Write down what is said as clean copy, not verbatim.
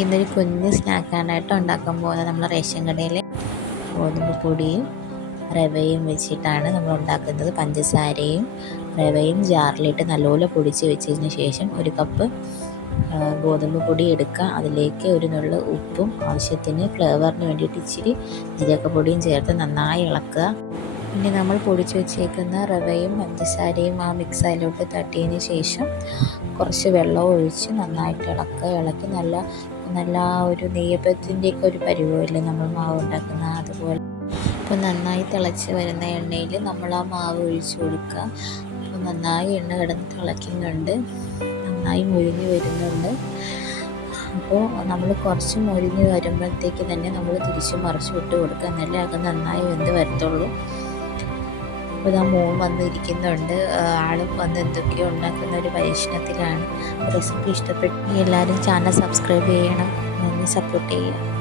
ഇന്നൊരു കുഞ്ഞ് സ്നാക്കാണ് കേട്ടോ ഉണ്ടാക്കാൻ പോകുന്നത്. നമ്മൾ റേഷൻ കടയിലെ ഗോതമ്പ് പൊടിയും റവയും വെച്ചിട്ടാണ് നമ്മൾ ഉണ്ടാക്കുന്നത്. പഞ്ചസാരയും റവയും ജാറിലിട്ട് നല്ലപോലെ പൊടിച്ച് വെച്ചതിന് ശേഷം 1 കപ്പ് ഗോതമ്പ് പൊടി എടുക്കുക. അതിലേക്ക് ഒരു നുള്ള് ഉപ്പും ആവശ്യത്തിന് ഫ്ലേവറിന് വേണ്ടിയിട്ട് ഇച്ചിരി ജീരകപ്പൊടിയും ചേർത്ത് നന്നായി ഇളക്കുക. പിന്നെ നമ്മൾ പൊടിച്ച് വെച്ചേക്കുന്ന റവയും പഞ്ചസാരയും ആ മിക്സ് അതിലോട്ട് തട്ടിയതിന് ശേഷം കുറച്ച് വെള്ളം ഒഴിച്ച് നന്നായിട്ട് ഇളക്കി നല്ല ഒരു നെയ്യപ്പത്തിൻ്റെയൊക്കെ ഒരു പരുവമില്ലേ നമ്മൾ മാവ് ഉണ്ടാക്കുന്ന അതുപോലെ. അപ്പോൾ നന്നായി തിളച്ച് വരുന്ന എണ്ണയിൽ നമ്മൾ ആ മാവ് ഒഴിച്ച് കൊടുക്കുക. അപ്പോൾ നന്നായി എണ്ണ കിടന്ന് തിളയ്ക്കുന്നുണ്ട്, നന്നായി മുരിഞ്ഞ് വരുന്നുണ്ട്. അപ്പോൾ നമ്മൾ കുറച്ച് മുരിഞ്ഞ് വരുമ്പോഴത്തേക്ക് തന്നെ നമ്മൾ തിരിച്ച് മറിച്ച് വിട്ട് കൊടുക്കുക, എന്നാലേ അത് നന്നായി വെന്ത് വരത്തുള്ളൂ. അപ്പോൾ ഇതാ മോൻ വന്നിരിക്കുന്നുണ്ട്, ആളും വന്ന് എന്തൊക്കെയോ ഉണ്ടാക്കുന്ന ഒരു പരീക്ഷണത്തിലാണ്. റെസിപ്പി ഇഷ്ടപ്പെട്ട് എല്ലാവരും ചാനൽ സബ്സ്ക്രൈബ് ചെയ്യണം, സപ്പോർട്ട് ചെയ്യുക.